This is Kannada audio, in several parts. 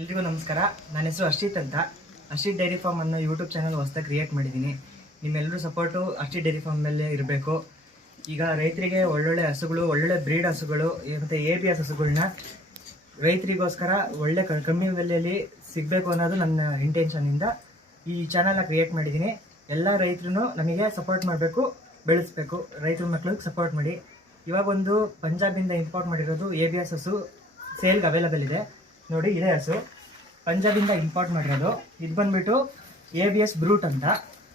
ಎಲ್ರಿಗೂ ನಮಸ್ಕಾರ. ನನ್ನ ಹೆಸರು ಅರ್ಷಿತ್ ಅಂತ. ಅರ್ಷಿತ್ ಡೈರಿ ಫಾರ್ಮ್ ಅನ್ನೋ ಯೂಟ್ಯೂಬ್ ಚಾನಲ್ ಹೊಸದಾಗಿ ಕ್ರಿಯೇಟ್ ಮಾಡಿದ್ದೀನಿ. ನಿಮ್ಮೆಲ್ಲರೂ ಸಪೋರ್ಟು ಅರ್ಷಿತ್ ಡೈರಿ ಫಾರ್ಮ್ ಮೇಲೆ ಇರಬೇಕು. ಈಗ ರೈತರಿಗೆ ಒಳ್ಳೊಳ್ಳೆ ಹಸುಗಳು, ಒಳ್ಳೊಳ್ಳೆ ಬ್ರೀಡ್ ಹಸುಗಳು ಮತ್ತು ABS ಹಸುಗಳನ್ನ ರೈತರಿಗೋಸ್ಕರ ಒಳ್ಳೆ ಕಮ್ಮಿ ಬೆಲೆಯಲ್ಲಿ ಸಿಗಬೇಕು ಅನ್ನೋದು ನನ್ನ ಇಂಟೆನ್ಷನಿಂದ ಈ ಚಾನಲ್ನ ಕ್ರಿಯೇಟ್ ಮಾಡಿದ್ದೀನಿ. ಎಲ್ಲ ರೈತರು ನಮಗೆ ಸಪೋರ್ಟ್ ಮಾಡಬೇಕು, ಬೆಳೆಸಬೇಕು. ರೈತರ ಮಕ್ಳಿಗೆ ಸಪೋರ್ಟ್ ಮಾಡಿ. ಇವಾಗ ಒಂದು ಪಂಜಾಬಿಂದ ಇಂಪೋರ್ಟ್ ಮಾಡಿರೋದು ABS ಹಸು ಸೇಲ್ಗೆ ಅವೈಲೇಬಲ್ ಇದೆ. ನೋಡಿ, ಇದೇ ಹಸು ಪಂಜಾಬಿಂದ ಇಂಪೋರ್ಟ್ ಮಾಡಿರೋದು. ಇದು ಬಂದ್ಬಿಟ್ಟು ABS ಬ್ರೂಟ್ ಅಂತ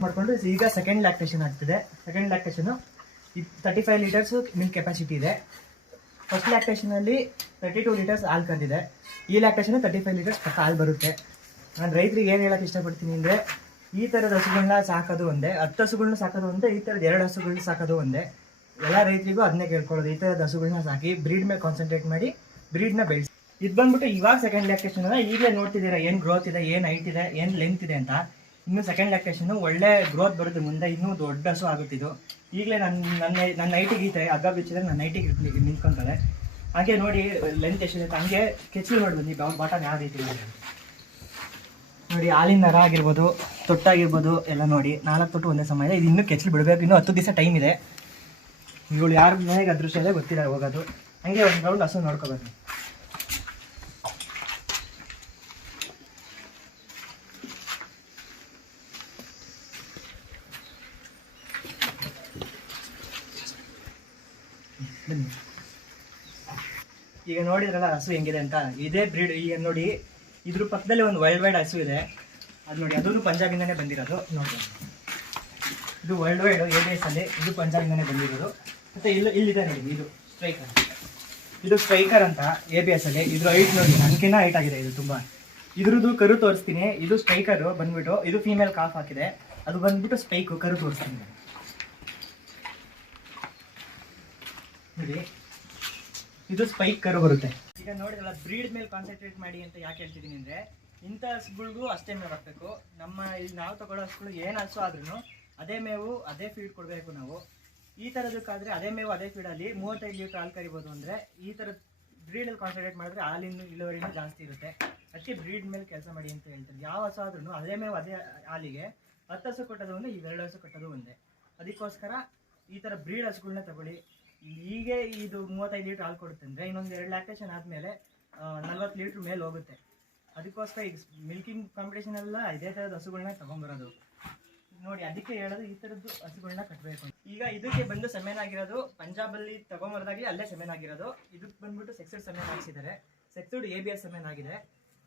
ಮಾಡಿಕೊಂಡು ಈಗ ಸೆಕೆಂಡ್ ಲ್ಯಾಕ್ಟೇಷನ್ ಆಗ್ತಿದೆ. ಸೆಕೆಂಡ್ ಲ್ಯಾಕ್ಟೇಷನು 35 ಲೀಟರ್ಸ್ ಮಿಲ್ಕ್ ಕೆಪಾಸಿಟಿ ಇದೆ. ಫಸ್ಟ್ ಲ್ಯಾಕ್ಟೇಷನಲ್ಲಿ 32 ಲೀಟರ್ಸ್ ಹಾಲು ಕರೆದಿದೆ. ಈ ಲ್ಯಾಕ್ಟೇಷನ್ 35 ಲೀಟರ್ಸ್ ಪಕ್ಕ ಹಾಲು ಬರುತ್ತೆ. ನಾನು ರೈತರಿಗೆ ಏನು ಹೇಳೋಕ್ಕೆ ಇಷ್ಟಪಡ್ತೀನಿ ಅಂದರೆ, ಈ ಥರದ ಹಸುಗಳನ್ನ ಸಾಕೋದು ಒಂದೇ, 10 ಹಸುಗಳನ್ನ ಸಾಕೋದು ಒಂದೇ, ಈ ಥರದ 2 ಹಸುಗಳನ್ನ ಸಾಕೋದು ಒಂದೇ. ಎಲ್ಲ ರೈತರಿಗೂ ಅದನ್ನೇ ಕೇಳ್ಕೊಳ್ಳೋದು, ಈ ಥರದ ಹಸುಗಳನ್ನ ಸಾಕಿ ಬ್ರೀಡ್ ಮೇಲೆ ಕಾನ್ಸಂಟ್ರೇಟ್ ಮಾಡಿ ಬ್ರೀಡ್ನ ಬೆಳೆಸಿ. ಇದು ಬಂದ್ಬಿಟ್ಟು ಇವಾಗ ಸೆಕೆಂಡ್ ಲ್ಯಾಕ್ಟೇಷನ್ ಅಲ್ಲ. ಈಗಲೇ ನೋಡ್ತಿದ್ದೀರಾ ಏನು ಗ್ರೋತ್ ಇದೆ, ಏನು ಹೈಟ್ ಇದೆ, ಏನು ಲೆಂತ್ ಇದೆ ಅಂತ. ಇನ್ನು ಸೆಕೆಂಡ್ ಲ್ಯಾಕ್ಟೇಷನ್ ಒಳ್ಳೆ ಗ್ರೋತ್ ಬರುತ್ತೆ. ಮುಂದೆ ಇನ್ನೂ ದೊಡ್ಡ ಹಸು ಆಗುತ್ತಿದ್ದು. ಈಗಲೇ ನನ್ನ ಹೈಟಿಗೆ ಈತೆ ಹಗ್ಗ ಬಿಚ್ಚಿದ್ರೆ ನನ್ನ ಹೈಟಿಗೆ ನಿಂತ್ಕೊಂತಾರೆ. ಹಾಗೆ ನೋಡಿ ಲೆಂತ್ ಎಷ್ಟಿದೆ. ಹಂಗೆ ಕೆಚ್ಚಲು ನೋಡಿ ಬನ್ನಿ, ಬಾಟಮ್ ಯಾವ ರೀತಿ ಇದೆ ನೋಡಿ. ಹಾಲಿನ ನರ ಆಗಿರ್ಬೋದು, ತೊಟ್ಟಾಗಿರ್ಬೋದು ಎಲ್ಲ ನೋಡಿ. 4 ತೊಟ್ಟು ಒಂದೇ ಸಮಯ ಇದೆ. ಇದು ಇನ್ನೂ ಕೆಚ್ಚಲು ಬಿಡಬೇಕು. ಇನ್ನೂ 10 ದಿವಸ ಟೈಮ್ ಇದೆ. ಇವಳು ಯಾರ ಮನೆಗೆ ಅದೃಶ್ಯ ಇದೆ ಗೊತ್ತಿಲ್ಲ ಹೋಗೋದು. ಹಂಗೆ ಒಂದು ರೌಂಡ್ ಹಸು ನೋಡ್ಕೋಬೇಕು. ಈಗ ನೋಡಿದ್ರಲ್ಲ ಹಸು ಹೆಂಗಿದೆ ಅಂತ. ಇದೇ ಬ್ರೀಡ್. ಈಗ ನೋಡಿ, ಇದ್ರ ಪಕ್ಕದಲ್ಲಿ ಒಂದು ವರ್ಲ್ಡ್ ವೈಡ್ ಹಸು ಇದೆ. ಅದು ನೋಡಿ, ಅದೂ ಪಂಜಾಬಿಂದನೇ ಬಂದಿರೋದು. ನೋಡಿ, ಇದು ವರ್ಲ್ಡ್ ವೈಡ್ ABS ಅಲ್ಲಿ. ಇದು ಪಂಜಾಬಿಂದನೇ ಬಂದಿರೋದು. ಮತ್ತು ಇಲ್ಲಿದೆ ನೋಡಿ, ಇದು ಸ್ಟ್ರೈಕರ್ ಅಂತ ABS ಅಲ್ಲಿ. ಇದ್ರ ಹೈಟ್ ನೋಡಿ, ನನಗಿನ್ನ ಹೈಟ್ ಆಗಿದೆ ಇದು ತುಂಬ. ಇದ್ರದ್ದು ಕರು ತೋರಿಸ್ತೀನಿ. ಇದು ಸ್ಟ್ರೈಕರು ಬಂದ್ಬಿಟ್ಟು, ಇದು ಫೀಮೇಲ್ ಕಾಫ್ ಹಾಕಿದೆ. ಅದು ಬಂದ್ಬಿಟ್ಟು ಸ್ಪೈಕು. ಕರು ತೋರಿಸ್ತೀನಿ ನೋಡಿ. ಇದು ಸ್ಪೈಕ್ ಕರು ಬರುತ್ತೆ. ಈಗ ನೋಡಿದ್ರಲ್ಲ, ಬ್ರೀಡ್ ಮೇಲೆ ಕಾನ್ಸಂಟ್ರೇಟ್ ಮಾಡಿ ಅಂತ ಯಾಕೆ ಹೇಳ್ತಿದ್ದೀನಿ ಅಂದರೆ, ಇಂಥ ಹಸುಗಳಿಗೂ ಅಷ್ಟೇ ಮೇವು ಹಾಕಬೇಕು. ಇಲ್ಲಿ ನಾವು ತಗೊಳ್ಳೋ ಹಸುಗಳು ಏನು ಹಸು ಆದ್ರೂ ಅದೇ ಮೇವು, ಅದೇ ಫೀಡ್ ಕೊಡಬೇಕು ನಾವು. ಈ ಥರದಕ್ಕಾದರೆ ಅದೇ ಮೇವು, ಅದೇ ಫೀಡಲ್ಲಿ 35 ಲೀಟರ್ ಹಾಲು ಕರಿಬೋದು. ಅಂದರೆ ಈ ಥರದ ಬ್ರೀಡಲ್ಲಿ ಕಾನ್ಸಂಟ್ರೇಟ್ ಮಾಡಿದ್ರೆ ಹಾಲಿನ ಇಳುವರಿನೂ ಜಾಸ್ತಿ ಇರುತ್ತೆ. ಅದಕ್ಕೆ ಬ್ರೀಡ್ ಮೇಲೆ ಕೆಲಸ ಮಾಡಿ ಅಂತ ಹೇಳ್ತಾರೆ. ಯಾವ ಹಸು ಆದ್ರೂ ಅದೇ ಮೇವು, ಅದೇ ಹಾಲಿಗೆ 10 ಹಸು ಕೊಟ್ಟೋದು ಒಂದೇ, 2 ಹಸು ಕೊಟ್ಟೋದು ಒಂದೇ. ಅದಕ್ಕೋಸ್ಕರ ಈ ಥರ ಬ್ರೀಡ್ ಹಸುಗಳನ್ನ ತಗೊಳ್ಳಿ. ಹೀಗೆ ಇದು 35 ಲೀಟ್ರ್ ಹಾಲು ಕೊಡುತ್ತೆ ಅಂದರೆ ಇನ್ನೊಂದು 2 ಲ್ಯಾಕ್ಟೇಷನ್ ಆದಮೇಲೆ 40 ಲೀಟ್ರ್ ಮೇಲೆ ಹೋಗುತ್ತೆ. ಅದಕ್ಕೋಸ್ಕರ ಈಗ ಮಿಲ್ಕಿಂಗ್ ಕಾಂಪಿಟೇಷನ್ ಎಲ್ಲ ಇದೇ ಥರದ ಹಸುಗಳನ್ನ ತೊಗೊಂಬರೋದು ನೋಡಿ. ಅದಕ್ಕೆ ಹೇಳೋದು, ಈ ಥರದ್ದು ಹಸುಗಳನ್ನ ಕಟ್ಟಬೇಕು. ಈಗ ಇದಕ್ಕೆ ಬಂದು ಸೆಮೆನ್ ಆಗಿರೋದು ಪಂಜಾಬಲ್ಲಿ ತೊಗೊಂಬರೋದಾಗಲಿ ಅಲ್ಲೇ ಸೆಮೆನ್ ಆಗಿರೋದು. ಇದಕ್ಕೆ ಬಂದ್ಬಿಟ್ಟು ಸೆಕ್ಸೆಡ್ ಸೆಮೆನ್ ಹಾಕ್ಸಿದ್ದಾರೆ. ಸೆಕ್ಸೆಡ್ ABS ಸೆಮೆನ್ ಆಗಿದೆ.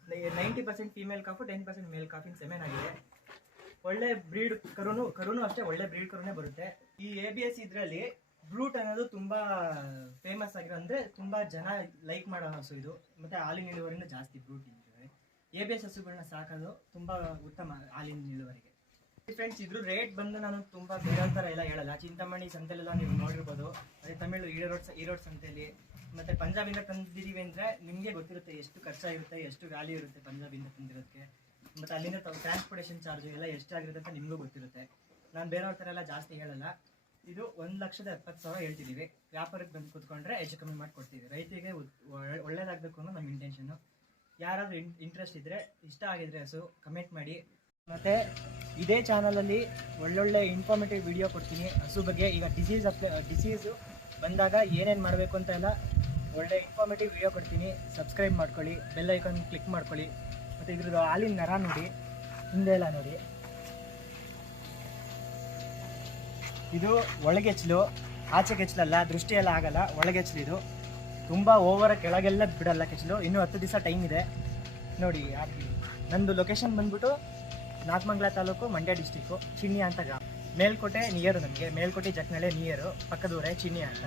90% ಫೀಮೇಲ್ ಕಾಫು, 10% ಮೇಲ್ ಕಾಫಿನ ಸೆಮೆನ್ ಆಗಿದೆ. ಒಳ್ಳೆ ಬ್ರೀಡ್ ಕರುನು ಅಷ್ಟೇ, ಒಳ್ಳೆ ಬ್ರೀಡ್ ಕರುನೇ ಬರುತ್ತೆ. ಈ ABS ಇದರಲ್ಲಿ ಬ್ರೂಟ್ ಅನ್ನೋದು ತುಂಬಾ ಫೇಮಸ್ ಆಗಿರೋ, ಅಂದರೆ ತುಂಬಾ ಜನ ಲೈಕ್ ಮಾಡೋ ಹಸು ಇದು. ಮತ್ತೆ ಹಾಲಿನ ಇಳುವರಿನೂ ಜಾಸ್ತಿ ಬ್ರೂಟ್ ಇರ್ತದೆ. ABS ಹಸುಗಳನ್ನ ಸಾಕೋದು ತುಂಬಾ ಉತ್ತಮ ಹಾಲಿನ ಇಳುವರಿಗೆ. ಫ್ರೆಂಡ್ಸ್, ಇದ್ರ ರೇಟ್ ಬಂದು ನಾನು ತುಂಬಾ ಬೇರೆ ಥರ ಎಲ್ಲ ಹೇಳಲ್ಲ. ಚಿಂತಾಮಣಿ ಸಂತೆಲೆಲ್ಲ ನೀವು ನೋಡಿರ್ಬೋದು. ಅದೇ ತಮಿಳು ಈರೋಡ್ ಸಂತೆಯಲ್ಲಿ. ಮತ್ತೆ ಪಂಜಾಬಿಂದ ತಂದಿದ್ದೀವಿ ಅಂದರೆ ನಿಮಗೆ ಗೊತ್ತಿರುತ್ತೆ ಎಷ್ಟು ಖರ್ಚಾಗಿರುತ್ತೆ, ಎಷ್ಟು ವ್ಯಾಲ್ಯೂ ಇರುತ್ತೆ ಪಂಜಾಬಿಂದ ತಂದಿರೋದಕ್ಕೆ. ಮತ್ತು ಅಲ್ಲಿಂದ ಟ್ರಾನ್ಸ್ಪೋರ್ಟೇಷನ್ ಚಾರ್ಜ್ ಎಲ್ಲ ಎಷ್ಟಾಗಿರುತ್ತೆ ಅಂತ ನಿಮಗೂ ಗೊತ್ತಿರುತ್ತೆ. ನಾನು ಬೇರೆಯವ್ರ ಥರ ಎಲ್ಲ ಜಾಸ್ತಿ ಹೇಳಲ್ಲ. ಇದು 1,70,000 ಹೇಳ್ತಿದ್ದೀವಿ. ವ್ಯಾಪಾರಕ್ಕೆ ಬಂದು ಕೂತ್ಕೊಂಡ್ರೆ ಹೆಚ್ಚು ಕಮ್ಮಿ ಮಾಡಿಕೊಡ್ತೀವಿ. ರೈತರಿಗೆ ಒಳ್ಳೇದಾಗಬೇಕು ಅನ್ನೋ ನಮ್ಮ ಇಂಟೆನ್ಷನ್ನು. ಯಾರಾದರೂ ಇಂಟ್ರೆಸ್ಟ್ ಇದ್ದರೆ, ಇಷ್ಟ ಆಗಿದ್ರೆ ಹಸು ಕಮೆಂಟ್ ಮಾಡಿ. ಮತ್ತು ಇದೇ ಚಾನಲಲ್ಲಿ ಒಳ್ಳೊಳ್ಳೆ ಇನ್ಫಾರ್ಮೇಟಿವ್ ವಿಡಿಯೋ ಕೊಡ್ತೀನಿ ಹಸು ಬಗ್ಗೆ. ಈಗ ಡಿಸೀಸು ಬಂದಾಗ ಏನೇನು ಮಾಡಬೇಕು ಅಂತ ಎಲ್ಲ ಒಳ್ಳೆ ಇನ್ಫಾರ್ಮೇಟಿವ್ ವಿಡಿಯೋ ಕೊಡ್ತೀನಿ. ಸಬ್ಸ್ಕ್ರೈಬ್ ಮಾಡ್ಕೊಳ್ಳಿ, ಬೆಲ್ ಐಕಾನ್ ಕ್ಲಿಕ್ ಮಾಡ್ಕೊಳ್ಳಿ. ಮತ್ತು ಇದ್ರದ್ದು ಹಾಲಿನ ನರ ನೋಡಿ, ಹಿಂದೆ ಎಲ್ಲ ನೋಡಿ. ಇದು ಒಳಗೆಚ್ಚಲು, ಆಚೆ ಕೆಚ್ಚಲಲ್ಲ, ದೃಷ್ಟಿ ಎಲ್ಲ ಆಗಲ್ಲ. ಒಳಗೆಚ್ಚಲು ಇದು ತುಂಬ ಓವರ ಕೆಳಗೆಲ್ಲ ಬಿಡಲ್ಲ ಕೆಚ್ಚಲು. ಇನ್ನೂ 10 ದಿವಸ ಟೈಮ್ ಇದೆ ನೋಡಿ. ನಂದು ಲೊಕೇಶನ್ ಬಂದ್ಬಿಟ್ಟು ನಾಗಮಂಗಲ ತಾಲೂಕು, ಮಂಡ್ಯ ಡಿಸ್ಟಿಕ್ಕು, ಚಿನ್ನಿ ಅಂತ ಗ್ರಾಮ. ಮೇಲ್ಕೋಟೆ ನಿಯರು ನಮಗೆ. ಮೇಲ್ಕೋಟೆ ಜಕ್ನಳ್ಳಿ ನಿಯರು, ಪಕ್ಕದೂರೇ ಚಿನ್ನಿ ಅಂತ.